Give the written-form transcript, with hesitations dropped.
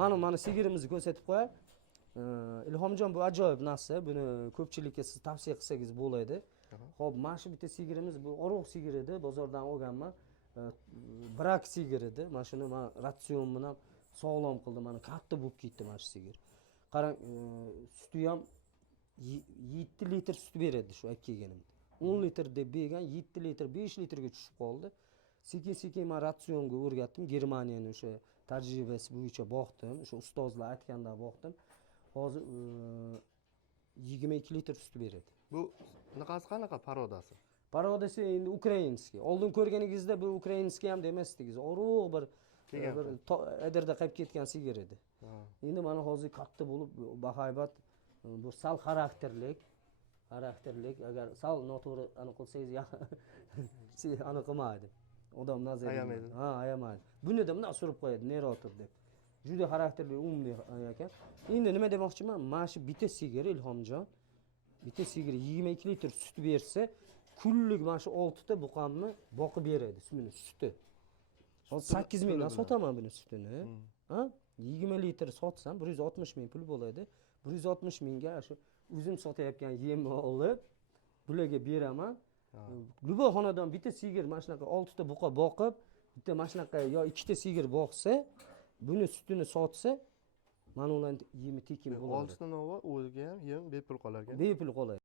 Mana sigirimizni ko'rsatib qo'yay. Ilhomjon bu ajoyib narsa. Buni ko'pchilikka siz tavsiya qilsangiz bo'ladi. Xo'p, mana shu bitta sigirimiz bu urug' sigir edi, bozordan olganman. Brak sigir edi. Mana shuni men ratsion bilan sog'lom qildim. Mana katta bo'lib ketdi mana shu sigir. Qarang, suti ham 7 litr sut beradi shu akkaganimda. 10 litr deb bergan, 7 litr, 5 litrga tushib qoldi. Sekin-sekin men ratsionga o'rgatdim. Germaniyani o'sha tajribasi bo'yicha boqdim. O'sha ustozlar aytganda boqdim. Hozir 22 litr sut beradi. Bu qanaqa parodasi? Parodasi endi ukrainskiy. Oldin ko'rganingizda bu ukrainskiy ham demasdingiz. Urug' bir edirda qolib ketgan sigir edi. Endi mana hozir katta bo'lib, bahaybat, bu sal xarakterlik, agar sal noto'g'ri aniq qilsangiz, aniq qilmaydi. Odam nazaridan. Ha, ayamaydi. Buni da bunday surib qo'yadi, nerator deb. Juda xarakterli, umli ekan. Endi nima demoqchiman? Mana shu bitta sigir Ilhomjon, bitta sigir 22 litr sut bersa, kunlik mana shu 6 ta buqamni boqib beradi, buni suti. Hozir 8 mingdan sotaman buni sutini. Ha? 20 litr sotsam 160 ming pul bo'ladi. 160 mingga shu o'zim sotayotgan yemni olib, bularga beraman. Lubo xonadon bitta sigir mana shunaqa 6 ta buqa boqib, bitta mana shunaqa yo 2 ta sigir boqsa, buni sutini sotsa, mana ularning yemi tekin bo'ladi. 6 ta nova o'ziga ham yem bepul qolar ekan. Bepul qoladi.